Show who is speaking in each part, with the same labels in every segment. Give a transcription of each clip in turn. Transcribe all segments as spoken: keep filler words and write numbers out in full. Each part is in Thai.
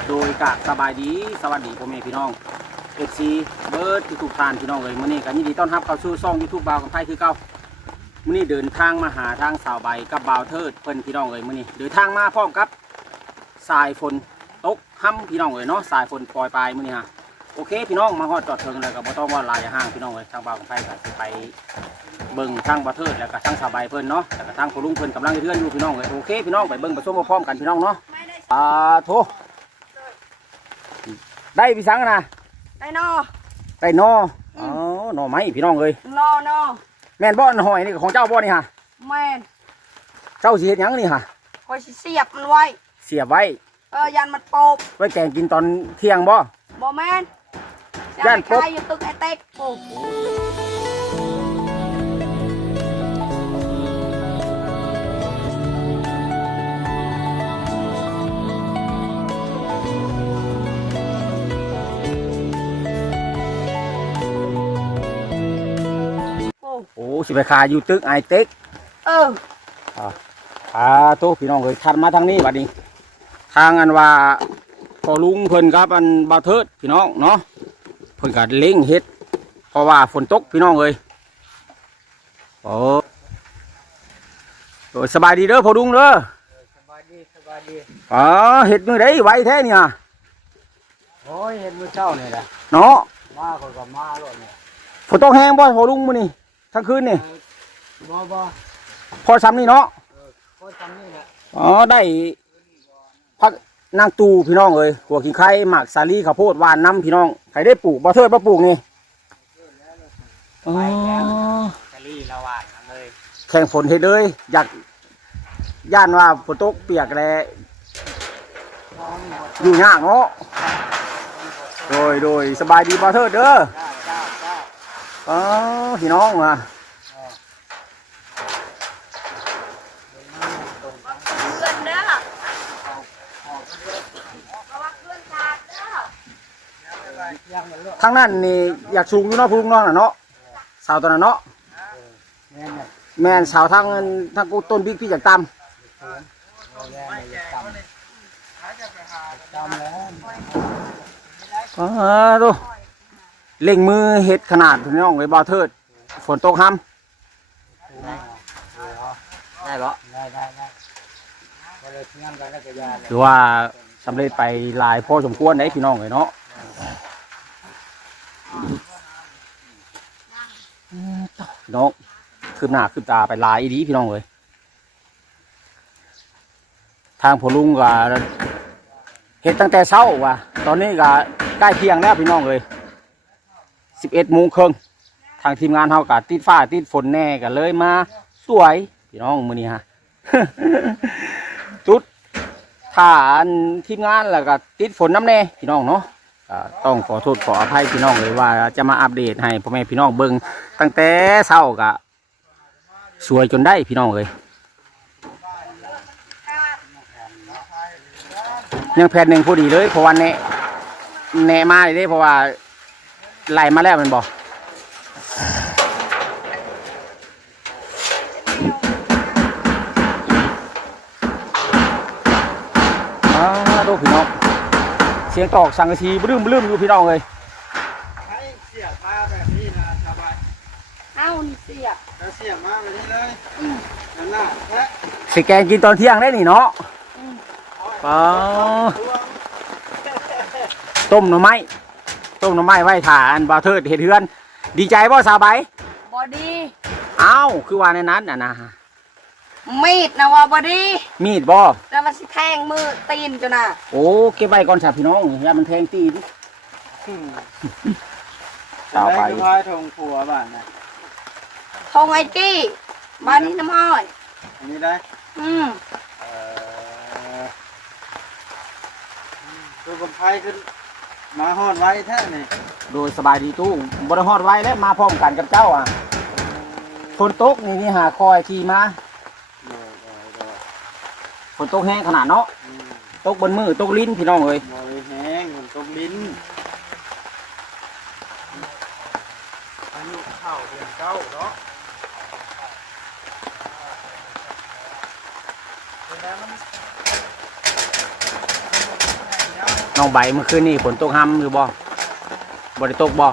Speaker 1: โดยกะสบายดีสวัสดีพ่อแม่พี่น้องเอฟซีเบิร์ดทุกท่านพี่น้องเลยมื้อนี้กันยินดีต้อนรับเข้าสู่ช่องยูทูบบ่าวกับไทยคือเก่ามื้อนี้เดินทางมาหาทางสาวใบกับบ่าวเทิดเพิ่นพี่น้องเลยมื้อนี้เดินทางมาพร้อมกับสายฝนตกห้ำพี่น้องเลยเนาะสายฝนปล่อยปลายมื้อนี้ฮะโอเคพี่น้องมาฮอดจอดเทิงเลยก็บ่ต้องว่าลายห้างพี่น้องเลยทางบ่าวกับไทยก็สิไปเบิ่งทางบ่าวเทิดแล้วก็ทางสาวใบเพิ่นเนาะแล้วก็ทางพ่อลุงเพิ่นกำลังเฮือนอยู่พี่น้องเลยโอเคพี่น้องไปเบิ่งไปชมพร้อมกันพี่น้องเนาะอ่าโถได้พี่สังนะ
Speaker 2: ได้นอ
Speaker 1: ได้นออ๋อหน่อไม้พี่น้องเลย
Speaker 2: นอนอ
Speaker 1: แม่นบ่อนหอยนี่ของเจ้าบ่นี่ฮะ
Speaker 2: แม่น
Speaker 1: เจ้าสิเฮ็ดหยังนี่ฮะ
Speaker 2: คอยสิเสียบมันไว้
Speaker 1: เสียบไว้
Speaker 2: เออยันมันโปบ
Speaker 1: ไว้แกงกินตอนเที่ยงบ่
Speaker 2: บ่แม่น
Speaker 1: ยันโปบ
Speaker 2: อยู่ตึกไอเต็กโอ้
Speaker 1: โอ้สิไปขายอยู่ตึกไอเต็ก
Speaker 2: เออ
Speaker 1: อ่าอ่าโตพี่น้องเอ้ยทันมาทางนี้บัดนี้ทางอันว่าพอลุงเพิ่นครับอันบ่าวเทิดพี่น้องเนาะเพิ่นก็เล็งเฮ็ดเพราะว่าฝนตกพี่น้องเอ้ยโอ้โอ้สบายดีเด้อพอลุงเด้อ
Speaker 3: สบายดีสบายดี
Speaker 1: อ๋อเฮ็ดมื้อใดไวแท้เนี่ย
Speaker 3: โอ้ยเฮ็ดมื้อเช้านี่แหละ
Speaker 1: เนาะ
Speaker 3: มาคนก็มาโลดนี่
Speaker 1: ฝนตกแห้งบ่พอลุงมื้อนี้ทั้งคืนนี่
Speaker 3: บ่บ่
Speaker 1: พอซ้ำนี่เนาะ
Speaker 3: เออพอซ้ำนี่แหละ
Speaker 1: อ๋อได้พักนางตูพี่น้องเอ้ยหัวขี้ไข่หมากสาลีข้าวโพดหวานน้ำพี่น้องใครได้ปลูกบ่เทิดบ่ปลูกนี่อ๋อ
Speaker 3: สาลีละหวานเลย
Speaker 1: แข่งฝนเฮ็ดเลยอยากย่านว่าฝนตกเปียกแลอยู่ยากเนาะโดยโดยสบายดีบ่เทิดเด้ออ๋อพี่น้องมาทางนั้นนี่อยากสูงอยู่เนาะพุ่งน้องน่ะเนาะสาวตัวนั้นเนาะแม่นสาวทางทางกูต้นบิ๊กพี่จากตำอ๋อดูเล่งมือเฮ็ดขนาดพี่น้องเลยบ่าวเทิดฝนตกห้ำได้เหรอ
Speaker 3: ได้ได้ได้ก็เลยงานกันแล้วก็ยา
Speaker 1: ถือว่าสำเร็จไปหลายพอสมควรได้พี่น้องเลยเนาะน้องคืบหน้าคืบตาไปลายอีดีพี่น้องเลยทางผลุงก็เห็ดตั้งแต่เช้าว่ะตอนนี้ก็ใกล้เที่ยงแล้วพี่น้องเลยสิบเอ็ดโมงครึ่งทางทีมงานเขาก็ติดฟ้าติดฝนแน่กันเลยมาสวยพี่น้องมือนี้ฮะ จุดฐานทีมงานแล้วก็ติดฝนน้ำแน่พี่น้องเนาะต้องขอโทษขออภัยพี่น้องเลยว่าจะมาอัปเดตให้พ่อแม่พี่น้องเบิ่งตั้งแต่เช้าก็สวยจนได้พี่น้องเลยยังแผ่นหนึ่งพอดีเลยเพราะวันนี้แน่มาเลยเพราะว่าไหลมาแล้วมันบอกดูพี่น้องเสียงตอกสังกะสีบลื้มบลื้มอยู่พี่น้องเลย
Speaker 3: ให้เสียบมาแบบนี้นะสบาย
Speaker 2: เอ้านี่เสียบ
Speaker 3: แล้วเสียบมาแบบนี้เลยนั่นน่ะแท้
Speaker 1: สิแกงกินตอนเที่ยงได้นี่เนาะอ๋อต้มหน่อไม้ต้มหน่อไม้ไว้ถ่าอันบ่าวเทิดเห็ดเฮือนดีใจบ่สาวใบบ
Speaker 2: อดี
Speaker 1: เอ้าคือว่าในนั้นอ่ะนะ
Speaker 2: มีดนะว่าบอดี
Speaker 1: มีดบ่
Speaker 2: แล้วมันสิแทงมือตีนจ้ะนะ
Speaker 1: โอ้เก็บไว้ก่อนสาวพี่น้องอย่ามันแทงตีน
Speaker 3: สาวไปพายทงผัวบ้านนะ
Speaker 2: ทงไอจี้บ้านนี้น้ำอ้อย
Speaker 3: อันนี้ได้
Speaker 2: อืม
Speaker 3: ตัวคนไทยขึ้นมาฮอดไว้แท้นี่
Speaker 1: โดยสบายดีตู้บริฮอดไว้แล้วมาพร้อมกันกับเจ้าอ่ะฝนตกนี่นี่หาคอยขี่มาฝนตกแห้งขนาดเนาะตกบนมือตกลิ้นพี่น้องเลย
Speaker 3: บ่แห้งมันตกลิ้นอายุเข้าเดือนเก้าเนาะเป็นไงมัน
Speaker 1: น้องใบเมื่อคืนนี่ฝนตกห้ำหรือบ่บ่ได้ตกบ่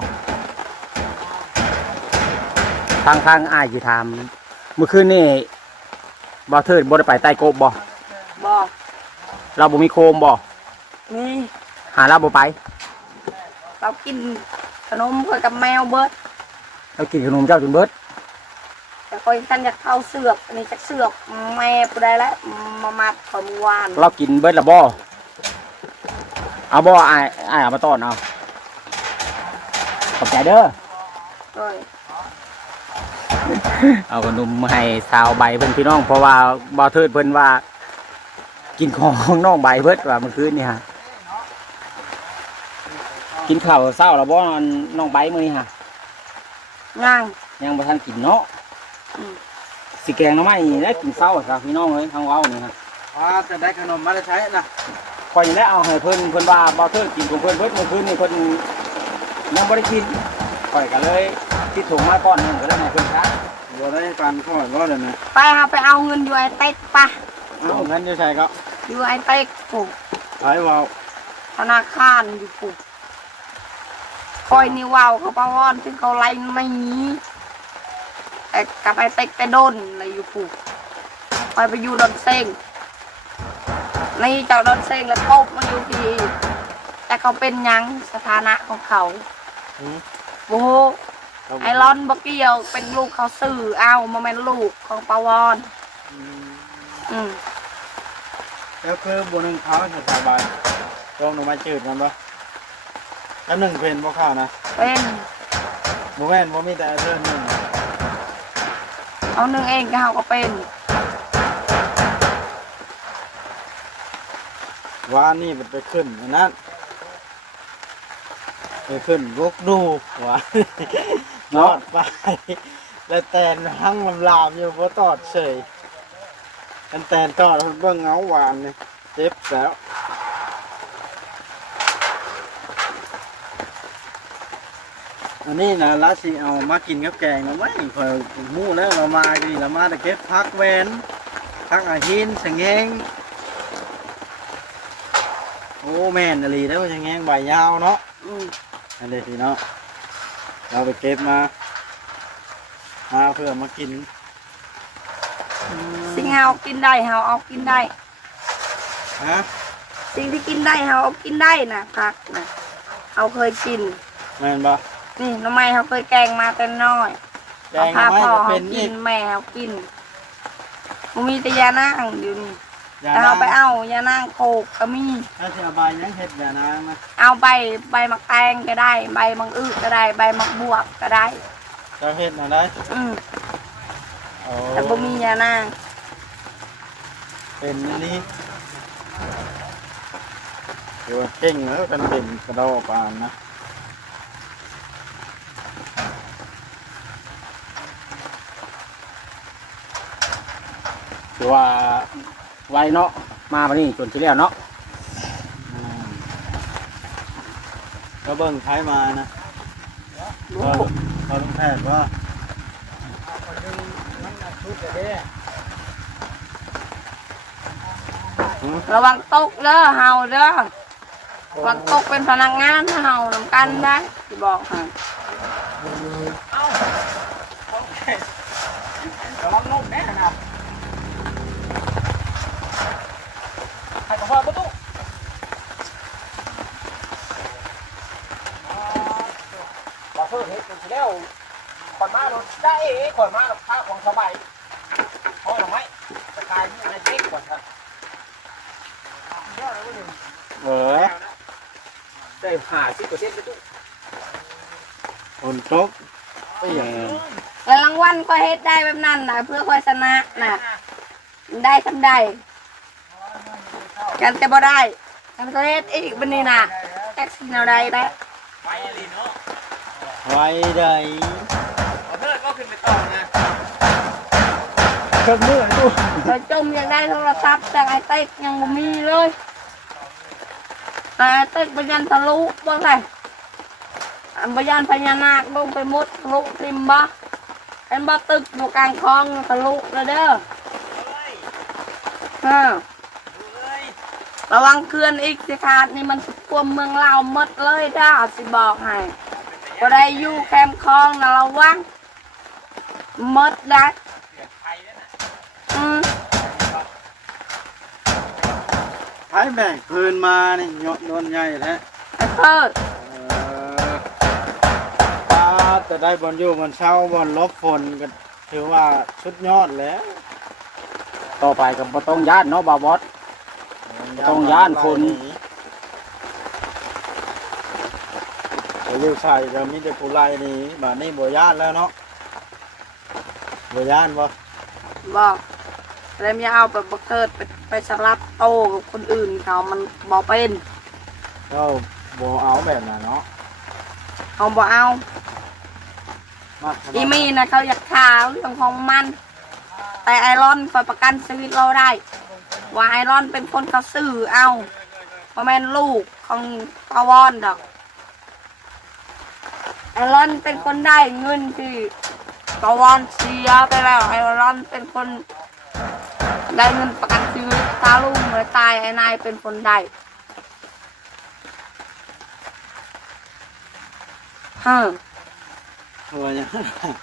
Speaker 1: ทางทางอ้ายสิถามเมื่อคืนนี่บ่เทิดบ่ได้ไปใต้กบบ่
Speaker 2: บ่
Speaker 1: เราบ่มีโคมบ่
Speaker 2: นี่
Speaker 1: หาเราบ่ไป
Speaker 2: เรากินขนมคอยกับแมวเบิด
Speaker 1: เรากินขนมเจ้าจนเบิด
Speaker 2: แต่คอยท่านอยากเข้าเสือกอันนี้จะเสือกแม่กูได้แล้วมามัดขอมอวาน
Speaker 1: เรากินเบิดละบ่เอาบ่อ้ายอ้ายเอามาต้อนเอาขอบใจเด้อ
Speaker 2: โอ้ย
Speaker 1: เอาขนมมาให้สาวใบเพิ่นพี่น้องเพราะว่าบ่เทิดเพิ่นว่า กินของน้องใบเบิดว่าเมื่อคืนนี่ฮะกินข้าวเช้าแล้วบ่น้องใบมื้อนี้ฮะ
Speaker 2: ง่าง
Speaker 1: ยังบ่ทันกินเนาะ
Speaker 2: อืม
Speaker 1: สิแกงหน่อไม้นี่ได้กินเช้าซะพี่น้องเอ้ยทางเว้านี่ฮะ
Speaker 3: ว่าจะได้ขนมมาได้ใช้นะ
Speaker 1: ข่อยยังได้เอาให้เพิ่นเพิ่นว่าบ่เทิดกินของเพิ่นเบิดเมื่อคืนนี่เพิ่นยังบ่ได้กินข่อยก็เลยติดถุงมาก้อนหนึงก็ได้ให้เพิ่นซะ
Speaker 3: บ่ได้ปันข้อยบ่เดี๋ยวนี้
Speaker 2: ไปเอาไปเอาเงินอยู่ไอ้เต็กปะ
Speaker 3: เอางั้นจะใช่ก็
Speaker 2: อยู่ไอ้เต็กปุ๊บ
Speaker 3: ไปเว้า
Speaker 2: ธนาคารอยู่ปุ๊บคอยนี่ว่าวเขาปะวอนซึ่งเขาไล่ไม่หนีแต่กับไอ้เต็กไปโดนอะไรอยู่ปุ๊บคอยไปอยู่ดอนเซ็งนี่จากดอนเซ็งแล้วตบมาอยู่ที่แต่เขาเป็นหยังสถานะของเขา
Speaker 3: อืม
Speaker 2: โอ้โหไอรอนบกเกียวเป็นลูกเขาสื่อเอามาเป็นลูกของปาวอน
Speaker 3: อืม
Speaker 2: อืม
Speaker 3: แล้วคือบ่นึงเขาจะสบายลองลงมาจืดมันบ่แล้วหนึ่งเพนบ่ข้าวนะ
Speaker 2: เป็น
Speaker 3: บ่แม่นบ่มีแต่เรื่องหนึง
Speaker 2: เอาหนึ่งเองก็เขาก็เป็น
Speaker 3: ว่านี่มันไปขึ้นอันนั้นไปขึ้นลูกดูว่า นอดไปแล้วแตนทั้งลำลามอยู่บ่ตอดเฉยกันแตนตอดเบิ่งเงาหวานนี่เจ็บแล้ว อันนี้นะลาสิเอามากินกับแกงนะไม่คอยหมู่แล้วเรามากินเรามาแต่เก็บพักแวนพักอาหินสังเงงโอ้แม่นอะไรแล้วสังเงงใบยาวเนาะ
Speaker 2: อืม
Speaker 3: อันนี้สิเนาะเราไปเก็บมามาเพื่อมากิน
Speaker 2: สิ่งเฮากินได้เฮาเอากินได้
Speaker 3: ฮะ
Speaker 2: สิ่งที่กินได้เฮาเอากินได้นะผักนะเอาเคยกิน
Speaker 3: แม่นปะ
Speaker 2: นี่ทำไมเขาเคยแกงมาแต่น้อย
Speaker 3: แก
Speaker 2: เขา
Speaker 3: ง
Speaker 2: พา
Speaker 3: ไม่
Speaker 2: พ่อ
Speaker 3: ก็
Speaker 2: เขา
Speaker 3: เป็น
Speaker 2: กิ
Speaker 3: อี
Speaker 2: น
Speaker 3: ก
Speaker 2: แม่เขากินมันมีแต่ยานั่งอยู่นี่
Speaker 3: อย่า
Speaker 2: แต่
Speaker 3: นะ
Speaker 2: เราไปเอายานั่งโคกก็มี
Speaker 3: ถ้าเสียใบยังเห็ดอย่านะนะ
Speaker 2: เอาใบใบมะแตงก็ได้ ใบมังอึก็ได้ ใบมะบวบก็ได้
Speaker 3: จะเห็ดหน่อยได้
Speaker 2: อืม
Speaker 3: โอ้
Speaker 2: แต่บ่มียานั่ง
Speaker 3: เป็นอันนี้เดี๋ยวเก่งแล้วกันเป็นกระโดดปานนะ
Speaker 1: ถือว่าไวเนาะมาวันนี้จนที่แล้วเนาะ
Speaker 3: อืมก็เบิ่งท้ายมานะ
Speaker 2: ลู
Speaker 3: เขา
Speaker 2: ก
Speaker 3: เขาลุงแพทย์ว่า
Speaker 2: ระวังตกเด้อเฮาเด้อระวังตกเป็นพนักงานเฮานำกันได้ที่บอกให้
Speaker 1: ระวังนกแน่นะใครกับพ่อประตูบอกเพิ่มเฮ็ดจนที่แล้วขอนมาโดนได้เอ๋ขอนมาข้าของสบายเพราะหรือไม่สกายอยู่ในเซ็กก่อนครับ
Speaker 3: เออ
Speaker 1: ได้หาสิบเปอร์เซ็นต์ไปตู้
Speaker 3: ฝนตกไปอย่าง
Speaker 2: แล้วรางวัลก็เฮ็ดได้แบบนั้นนะเพื่อคอยชนะนะได้ทำได้กันแต่บ่ได้กันก็เฮ็ดอีกบันนี้นะแท็กซี่แนวใดได้
Speaker 1: ไปลีเนาะ
Speaker 3: ไว้ใด
Speaker 1: เอาเลิกก็ขึ้นไปต่อนะ
Speaker 3: เครื่องมือตู้
Speaker 2: เราจมยังได้โทรศัพท์แต่ไอ้เต็กยังบ่มีเลยแต่ไอ้เต็กพยันทะลุบ่ไงอันพยันพญานาคลงไปมุดทะลุริมบ่เห็นบ่ตึกอยู่กลางคลองทะลุเลยเด้อฮะระวังเคลื่อนอีกสิขาดนี่มันท่วมเมืองลาวหมดเลยด้าสิบอกให้ก็ได้อยู่แคมป์คลองนะระวังหมดได้อืม
Speaker 3: ไอ้แบ่งคืนมานี่ยอดนวลใหญ่แท้
Speaker 2: ไอ้เพิด
Speaker 3: เออถ้าจะได้บอลอยู่บอลเช่าบอลลบฝนก็ถือว่าชุดยอดแล้ว
Speaker 1: ต่อไปก็บ่ต้องย่านเนาะบ่าวบอส ต้องย้านฝน
Speaker 3: ไปอยู่ใส่ก็มีแต่ผู้ไล่นี่บาดนี้บ่ย่านแล้วเนาะบ่ย่านบ่
Speaker 2: บอกแล้วไม่เอาไปบักเกิดไปไปสลับโตกับคนอื่นเขามันบอเป็น
Speaker 3: ก็บ่เอาแบบนั้นเนาะ
Speaker 2: เขาบอเอา
Speaker 3: มา
Speaker 2: อีมีนะเขาอยากข่าวเรื่องของมัน แต่ไอรอนคอยประกันชีวิตเราได้ ว่าไอรอนเป็นคนเขาสื่อเอาเพราะแม่นลูกของปาวอนดอกไอรอนเป็นคนได้เงินที่ปาวอนเสียไปแล้วไอรอนเป็นคนได้เงินประกันชีวิตตาลุงเลยตายไอ้นายเป็นคนได้ฮะ
Speaker 3: หัวยัง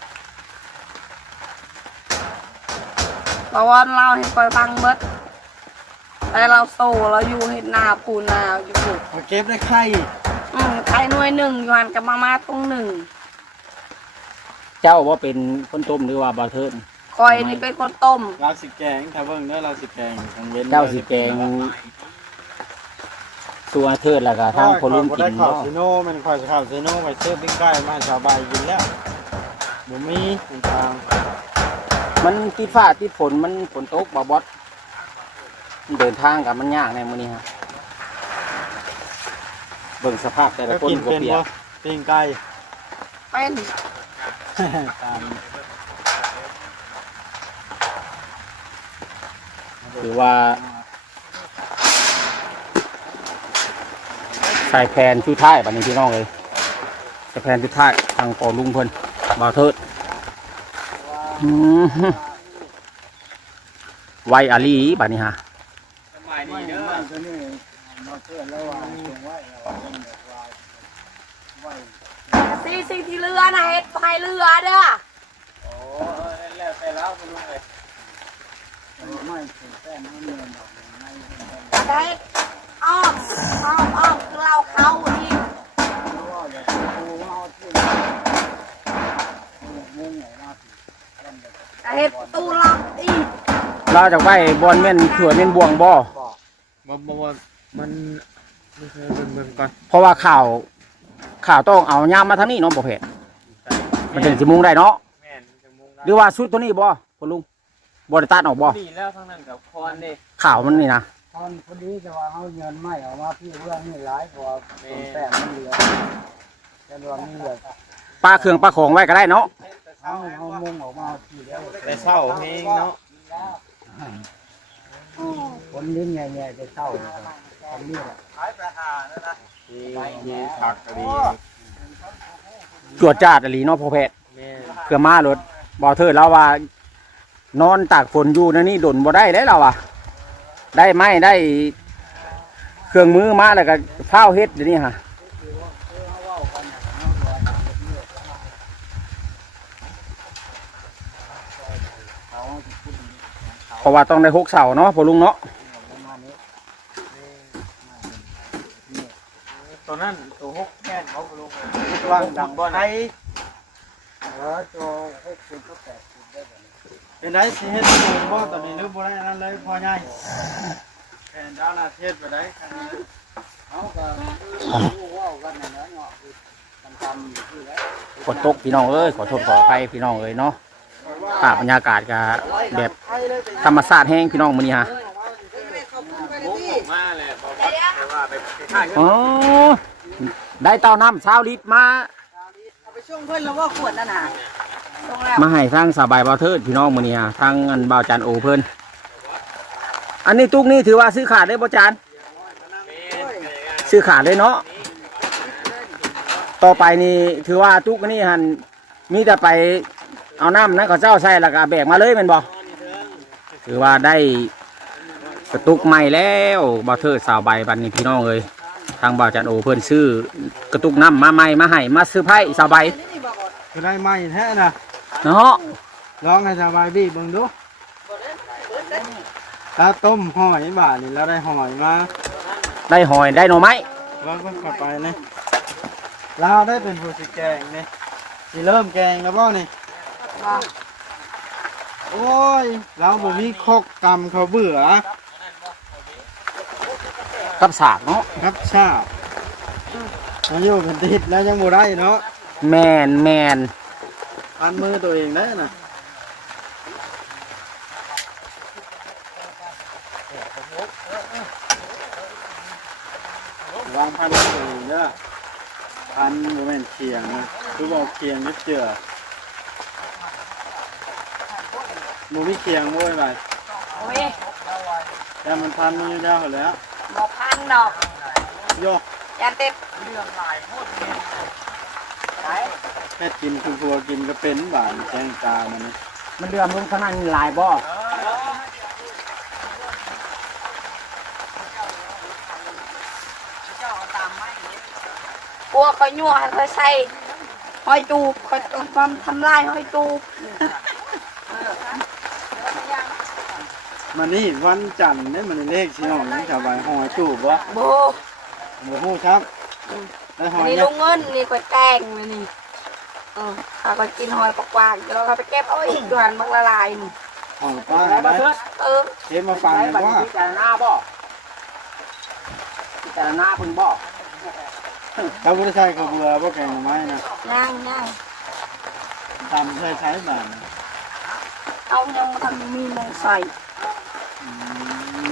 Speaker 2: ปาวอนเล่าให้คอยฟังเบิดแต่เราโซ่เราอยู่เห็ดนาปูนาอยู่ปลูก
Speaker 3: มาเก็บได้ไข่
Speaker 2: อืมใครหน่วยหนึ่งอยู่หันกับมามาตรงหนึ่ง
Speaker 1: เจ้าว่าเป็นคนต้มหรือว่าบ่าวเทิด
Speaker 2: คอยนี่เป็นคนต้ม
Speaker 3: เราสิแกงถ้าเบิ่งเด้อเราสิแกงกลางเว้น
Speaker 1: เจ้าสิแกงตัวเทิดแล้วก็ทางคนลุงกิน
Speaker 3: ได้ข้าว
Speaker 1: เนาะ
Speaker 3: ซีโน่มันข้าวข้าวซีโน่ไปซื้อปิ้งไก่มาให้ชาวบ้านกินแล้วบ่มีทาง
Speaker 1: มันติดฟ้าติดฝนมันฝนตกบ่าวบอสมันเดินทางกับมันยากในมื้อนี้ฮะเบิ่งสภาพแต่ละ
Speaker 3: ก็
Speaker 1: คน
Speaker 3: กิน
Speaker 1: ก็
Speaker 3: เป็น
Speaker 1: เปีย
Speaker 3: บ่
Speaker 1: ก
Speaker 3: ปิ้งไก่
Speaker 2: เป็น
Speaker 3: ตาม
Speaker 1: ถือว่าใส่แผนชุดท้ายบัดนี้พี่น้องเลยใส่แผนชุดท้ายทางปอลุงเพิ่นบ่าวเทิดอืมไวอาลีบัดนี้ฮะ
Speaker 3: นี่เด้อตัวนี้มาเพื่อนแล้วว่าส่งไว้
Speaker 2: ซีซีที่เรือนะเฮ็ดพายเรือเด้อ
Speaker 3: โอ้แล้วแต่แล้วคุณลุงเลยไม่ถึงแป้งไม่เงินดอกไม่
Speaker 2: แต่เฮ็ดอ้อมอ้อมอ้อมคือเราเขาอีก
Speaker 3: ว่าอย่าคูเอาที่งงไหนมาสิ
Speaker 2: แต่เฮ็ดตู้ล็อกอีก
Speaker 1: เราจะไว้บอลแม่นถั่วแม่นบวงบ่
Speaker 3: บ่บ่บ่มันไม่เคยเบิ่งเบิ่งก่อน
Speaker 1: เพราะว่าข่าวข่าวต้องเอายามมาทางนี้เนาะบ่เผ็ดมันถึงสิมุงได้เนาะ
Speaker 3: แม่นจะมุง
Speaker 1: หรือว่าชุดตัวนี้บ่พ่อลุงบ่ได้ตัดออกบ่
Speaker 3: ดีแล้วทั้งนั้นกับคอนเด้
Speaker 1: ข่าวมันนี่นะ
Speaker 4: ตอนพอดีจะว่าเอาเงินไม่ออกมาพี่เรื่องนี่หลายกว่าส่วนแป้งมันเหลือแต่รวมนี่เหลือ
Speaker 1: ปลาเครื่องปลาของไว้ก็ได้เนาะ
Speaker 4: เอาเอามุงออกมาทีแล้ว
Speaker 3: แต่เศร้าเพลงเนาะ
Speaker 4: คนลิ้นแง่ๆจะเศร้านะครับทำนี่แหละ
Speaker 3: มีผักกะดี
Speaker 1: จวดจาดอหลีเนาะพ่อแพทย์
Speaker 3: แม่
Speaker 1: เพื่อมารถบ่เทิดเราว่า นอนตากฝนอยู่ในนี่ดนบ่ได้เลยเราอ่ะ ได้ไม้ได้ เครื่องมือมาแล้วก็พ้าวเฮ็ดเดี๋ยวนี้ฮะเพราะว่าต้องได้หกเสาเนาะพ่อลุงเนาะ
Speaker 3: ตัวนั้นตัวหกแค่นเขาลงวางดังบ่ไทย
Speaker 4: เออตัวหกสิบก็แปดสิบได้แบบนี้
Speaker 3: เป็นได้สิเฮ็ดสูงบ่ตอนนี้หรือบ่ได้นั่นเลยพอใหญ่แค่ดาวนาเทศไปได้คันนี้
Speaker 4: เอาก็รู้ว่ากันนะเนาะคือทำๆคือแล้ว
Speaker 1: ฝนตกพี่น้องเอ้ยขอโทษขออภัยพี่น้องเอ้ยเนาะภาพบรรยากาศก็แบบธรรมชาติแห้งพี่น้องมื้อนี้ฮะ
Speaker 3: มาแหละบอกว่าแต่ว่าไปค่าย
Speaker 1: อ๋อได้เต้าน้ำชาวลิตรมา
Speaker 2: เอาไปช่วงเพื่อนแล้วว่าขวดนั่นน่ะช่วงแล้ว
Speaker 1: มาให้ทางสาวใบบ่าวเทิดพี่น้องมื้อนี้ฮะทางอันบ่าวจันโอเพิ่นอันนี้ตุกนี่ถือว่าซื้อขาดได้บ่จานซื้อขาดเลยเนาะต่อไปนี่ถือว่าตุกนี่หันมีแต่ไปเอาน้ำนั้นก็เจ้าใส่แล้วก็แบกมาเลยแม่นบ่ถือว่าได้กระตุกใหม่แล้วบ่าวเทิดสาวใบบัดนี้พี่น้องเอ้ยทางบ่าวจันโอเพิ่นซื้อกระตุกน้ำมาใหม่มาให้มาซื้อไผ่สาวใบ
Speaker 3: ก็ได้ไหมแท้นะ
Speaker 1: เนาะ
Speaker 3: ลองให้สบายบีบเบิ่งดูถ้าต้มหอยบาทนี่แล้วได้หอยมา
Speaker 1: ได้หอยได้หน่อไม้
Speaker 3: ลองก็เข้าไปนี่เราได้เป็นผู้สิแกงนี่สิเริ่มแกงแล้วบ่นี่
Speaker 2: บ่
Speaker 3: โอ้ยเราบ่มีครกกำเขาวเบื่อ
Speaker 1: กับสากเนาะ
Speaker 3: ครับชาบมาอยู่เป็นติดแล้วยังบ่ได้เนาะ
Speaker 1: แมนแมน
Speaker 3: พันมือตัวเองได้น่ะวางพันมือตัวเองเด้อพันบ่แม่นเคียงนะคือบอกเคียงนิดเจือบ่มีเคียงโว้ยไป
Speaker 2: โอ้ย
Speaker 3: แต่มันพันมือยาวแล้ว
Speaker 2: บ่พันดอก
Speaker 3: โยก
Speaker 2: อย่าเต็บ
Speaker 3: แค่กินคือพัวกินก็เป็นบาดแจ้งตามันนี่
Speaker 1: มันเดือมลงขนาดหลายบ่
Speaker 2: กลัวเขายั่วให้เขาใส่หอยจูบเขาความทำลายหอยจูบ
Speaker 3: มันนี่วันจันทร์เนี่ยมันเลขชิโน่นี่ชาวบ้านหอยจูบวะ
Speaker 2: โบ
Speaker 3: หมูฮู้ครับได้ห
Speaker 2: อั
Speaker 3: อน ย
Speaker 2: นี้
Speaker 3: เนี่
Speaker 2: ลุ
Speaker 3: ย
Speaker 2: งเงินนี่ก็แกงเลยนี่เออเขาก็กินหอยปลากวางเดี๋ยวเราไปเก็บเอาอีกด่วนมันละลายนี่
Speaker 3: หอยป้า
Speaker 1: ได้บ่
Speaker 3: ได้
Speaker 1: เทิด
Speaker 2: เออ
Speaker 3: เทมาฟัง
Speaker 1: ได้
Speaker 3: กัน
Speaker 1: บัด
Speaker 3: ว่า
Speaker 1: นี้พิจารณาบ่พิจารณาเพิ่นบ่
Speaker 3: ถ้าไม่ได้ใช้กระเบือพวกแกงหน่อไม้นะ
Speaker 2: ย่างย่าง
Speaker 3: ตำใช้ใช้บาทนะ
Speaker 2: เอายังมาทำมีมงใส่
Speaker 3: อืม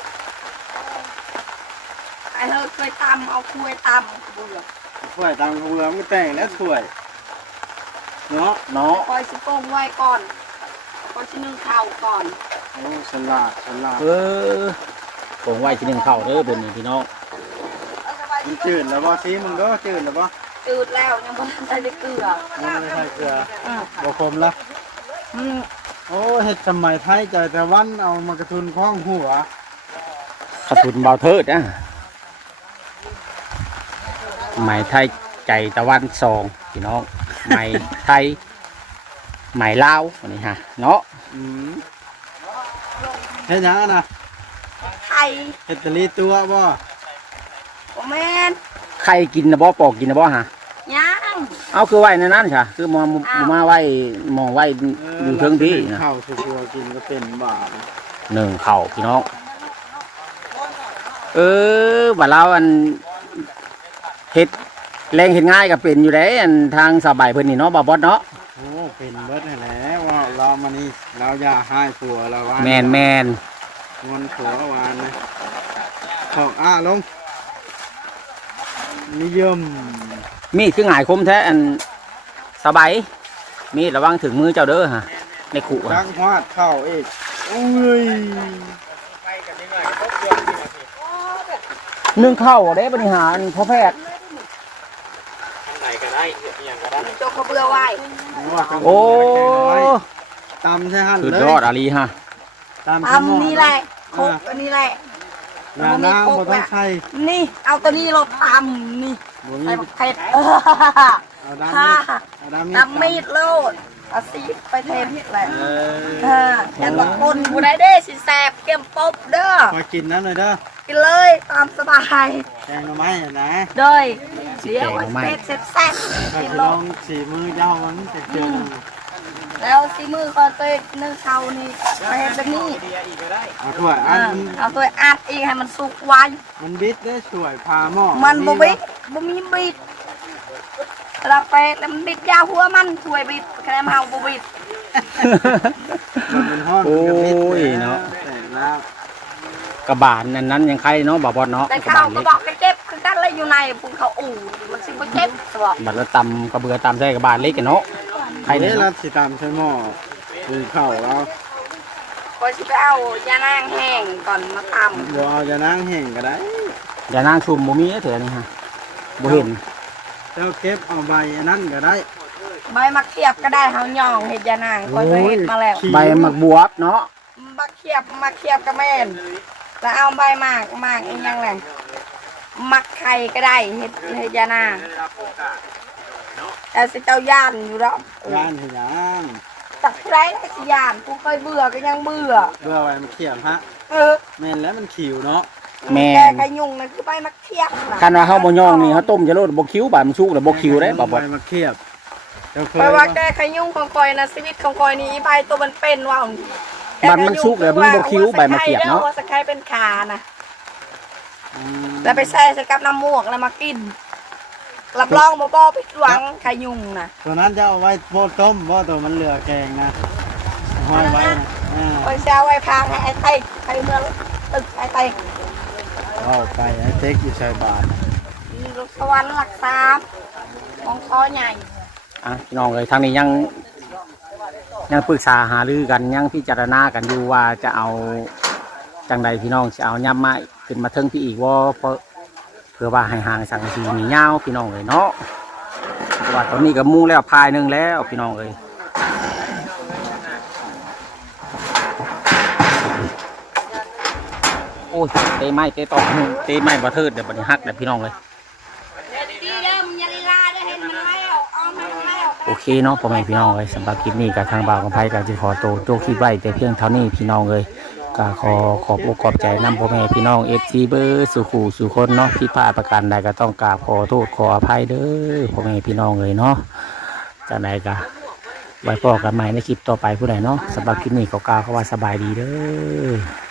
Speaker 2: ไอ้เธอเคยตำเอาคุยตำเบื่อ
Speaker 3: ถ้วยตำกระเบือมันก็แต่งแล้วถ้วยเนาะ
Speaker 1: เนาะ
Speaker 2: คอยสิโป้งไว้ก่อนคอยสินึ่งข้าวก่อน
Speaker 3: โอ้ฉลาดฉลาด
Speaker 1: เออผมไว้ที่หนึ่งเข้าเด้อเพิ่นนี่พี่น้อง
Speaker 3: มันจืดแล้วบ่ซีมึงก็จืดแล้วบ่
Speaker 2: จืดแล้วยังไม่ทันได้เกลือ
Speaker 3: มันไม่ได้ใส่เกลือ
Speaker 2: อืม
Speaker 3: บ่คมละ
Speaker 2: อืม
Speaker 3: โอ้เฮ็ดสมัยไทยใจแต่วันเอามากระทุนคล้องหัว
Speaker 1: ขทุนเบาเทิดนะไหมไทยใจตะวันสองพี่น้องไหมไทยไหมลาวอันนี้ฮะเนาะ
Speaker 3: อืมเฮ็ดหยังอะนะ
Speaker 2: ไข่
Speaker 3: เฮ็ดตะลีตัวบ่
Speaker 2: โอแมน
Speaker 1: ใครกินนะบ่ปอกกินนะบ่ฮะ
Speaker 2: ย่าง
Speaker 1: เอาคือไว้ในนั้นใช่คือมองมาไว้มองไว้อยู่เทิงพี่นะ
Speaker 3: ข้าวสุกัวกินก็เป็นบาท
Speaker 1: หนึ่งเข่าพี่น้องเออว่าเราอันเฮ็ดแรงเฮ็ดง่ายก็เป็นอยู่ได้อันทางสบายเพิ่นนี่เนาะบ่บอสเนาะ
Speaker 3: โอ้เป็นเบิดนั่นแหละว่าเรามานี่เราอย่าให้ผัวเราว่า
Speaker 1: แมนแมน
Speaker 3: งอนผัววานนะขอกอ้าลงนิยม
Speaker 1: มีดคือหงายคมแท้อันสบายมีดระวังถึงมือเจ้าเด้อฮะในขู่
Speaker 3: รั
Speaker 1: ฮะ
Speaker 3: กฮอดเข้าอีกโอ้ย
Speaker 1: นึ่งเข้าได้บริหารพ่อแพทย์
Speaker 2: มีโจ๊กข้าวเบื่อไว้
Speaker 3: ว่ากัน
Speaker 1: โอ้
Speaker 3: ตำใช่ฮั่น
Speaker 1: สุด
Speaker 3: เลย
Speaker 1: ยอดอาลีฮะ
Speaker 3: ตำ
Speaker 2: ทำนี่แหละครบอันนี้แหละ
Speaker 3: งานน้ำบ่ต้องใช้
Speaker 2: นี่ เอาตัวนี้เราตำนี่
Speaker 3: บ่มี
Speaker 2: ใส่ผักเผ็ดเออ
Speaker 3: เอาดำ
Speaker 2: ค่ะ
Speaker 3: มีดเอาดำมีด
Speaker 2: ตำมีดโลดเอาซีดไปเทมิดแหละ
Speaker 3: เออ
Speaker 2: ค่ะยันบอกคนผู้ใดเด้สิแสบเก็มปบเด้อ
Speaker 3: คอยกินนั้นเลยเด้อ
Speaker 2: กินเลยตามสบาย
Speaker 3: แกงหน่อไม้อะนะ
Speaker 2: โดยเดี๋ยวมันเป็ดแซ่บ
Speaker 3: ถ้า
Speaker 2: ๆกิน
Speaker 3: สิ
Speaker 2: ล
Speaker 3: ลอง งสีมือเจ้ามันจะเจอ
Speaker 2: แล้วซีมือก็ตัวนึ่งเชานี่ไปเห็นแบบนี้
Speaker 3: เอาถ้วยอั
Speaker 2: อ่าน เอาตัวอัดอีกให้มันสุกไว
Speaker 3: มันบิดได้สวยพาหม้อ
Speaker 2: มันบ่บิดบ่มีบิดเราไปแล้วมันบิดยาวหัวมันช่วยบิดคะแนนเฮาบ่บิด
Speaker 3: มันเป็นห้อน
Speaker 1: โอ้
Speaker 3: มันก็บิด
Speaker 1: ย
Speaker 3: แล้ว
Speaker 1: เนาะ
Speaker 3: แต่แล้ว
Speaker 1: กระบาลนั้นนั้นยังใครเนาะบ่บอสเนาะ
Speaker 2: แต่
Speaker 1: กระ
Speaker 2: เขา
Speaker 1: บาล
Speaker 2: ก็
Speaker 1: เล็ก
Speaker 2: บอกให้เจ็บคือกันเลยอยู่ในปุ่นเขาอู่มันสิบ่เจ็บตัว
Speaker 1: บัดละตำกระเบือตำใส่กระบาลเล็กกันเนาะใคร
Speaker 3: ไอ้
Speaker 1: เนี่
Speaker 3: นี่
Speaker 1: ย
Speaker 3: เรา
Speaker 1: เนาะ
Speaker 3: สิตามใช้หม้อปรุงข้าวแล้ว
Speaker 2: ก็สิไปเอายานางแห้งก่อนมาท
Speaker 3: บ่เอาจะนั่งแห้งก็ได้
Speaker 1: อย่านางชุมบ่มีเถอะนี่ฮะบ่เห็น
Speaker 3: เจ้าเก็บเอาใบอันนั้นก็ได้
Speaker 2: ำใบมะเขียบก็ได้เฮาย่องเฮ็ดยานางคอยไปเฮ็ดมาแล้ว
Speaker 3: ขี้
Speaker 1: ใบหมักบวบเนาะ
Speaker 2: มะเขียบมะเขียบก็แม่นแล้วเอาใบหมากหมากอีกอยังไงหมักไข่ก็ได้เฮ็ดเฮ็ดยานาแต่สิเจ้าย่านอยู่แล้ว
Speaker 3: ย่านเห็นยัง
Speaker 2: ตักไรได้สิย่านกูเคยเบื่อก็ยังเบื่อ
Speaker 3: เบื่อไว้มันเขียมฮะ
Speaker 2: เออ
Speaker 3: แม่นแล้วมันขิวเนาะ
Speaker 1: แม่น
Speaker 2: แกขยุงนั่นคือใบมะเขียบน่ะ
Speaker 1: คันว่าเฮาบ่ย่องนี่เฮาต้มจะโลดบ่คิ้วบาดมันสุกแล้วบ่คิ้วได้บ่บ่
Speaker 3: ไว้มันเขียบเจ้าเคย
Speaker 2: เพราะว่า
Speaker 3: บ่
Speaker 2: แกขยุงของคอยนะชีวิตของคอยนี่ใบตัวมันเป็นว่าว
Speaker 1: บาดมันสุกแล้วมันบ่คิ้วใบมะเขียบเนาะ
Speaker 2: ว่าสะไคร้เป็นขานะ
Speaker 3: อืม
Speaker 2: แล้วไปแช่ใส่กับน้ำมวกแล้วมากินรับรองบ่บ่ผิดหวังขยุงนะ
Speaker 3: ตัวนั้นจะเอาไว้โพดต้มบ่ตัวมันเหลือแกงนะห้อยไว้นะอ่า
Speaker 2: คอยแช่ไว้พางให้ไอ้ไต้ไอ้เมืองตึกไอ้ไต้
Speaker 3: เอาไปไอ้เต็กอยู่ชายบาท
Speaker 2: มีรถสวรรค์หลักสาม ของคอใหญ่
Speaker 1: อ่ะพี่น้องเอ้ยทางนี้ยังยังปรึกษาหารือกันยังพิจารณากันอยู่ว่าจะเอาจังใดพี่น้องจะเอาย่ำมาขึ้นมาเทิงพี่อีกว่าเพราะเพื่อว่าให้ห่างสังกะสีนี่ยาวพี่น้องเอ้ยเนาะเพราะว่าตอนนี้ก็มุ่งแล้วพายหนึงแล้วพี่น้องเอ้ยโอ้ยเตะไม้เตะตอกเตะไม้บ่เทิดเดี๋ยวบัดนี้ฮักเดี๋ยวพี่น้องเลย
Speaker 2: ดีเด้อมันยันลาได้เห็นมันแล้วเอามันแล้ว
Speaker 1: โอเคเนาะพ่อแม่พี่น้องเลยสำหรับคลิปนี้กับทางบ่าวกับไพ่การจะขอตัวโจคลิปไว้แต่เพียงเท่านี้พี่น้องเลยก็ขอขอบอกขอบใจนำพ่อแม่พี่น้องเอฟซีเบอร์สุขูสุคนเนาะที่พลาดประการใดก็ต้องกราบขอโทษขออภัยเด้อพ่อแม่พี่น้องเลยเนาะจากไหนก็ไว้พอกันใหม่ในคลิปต่อไปผู้ใดเนาะสำหรับคลิปนี้ก็กล่าวคำว่าสบายดีเด้อ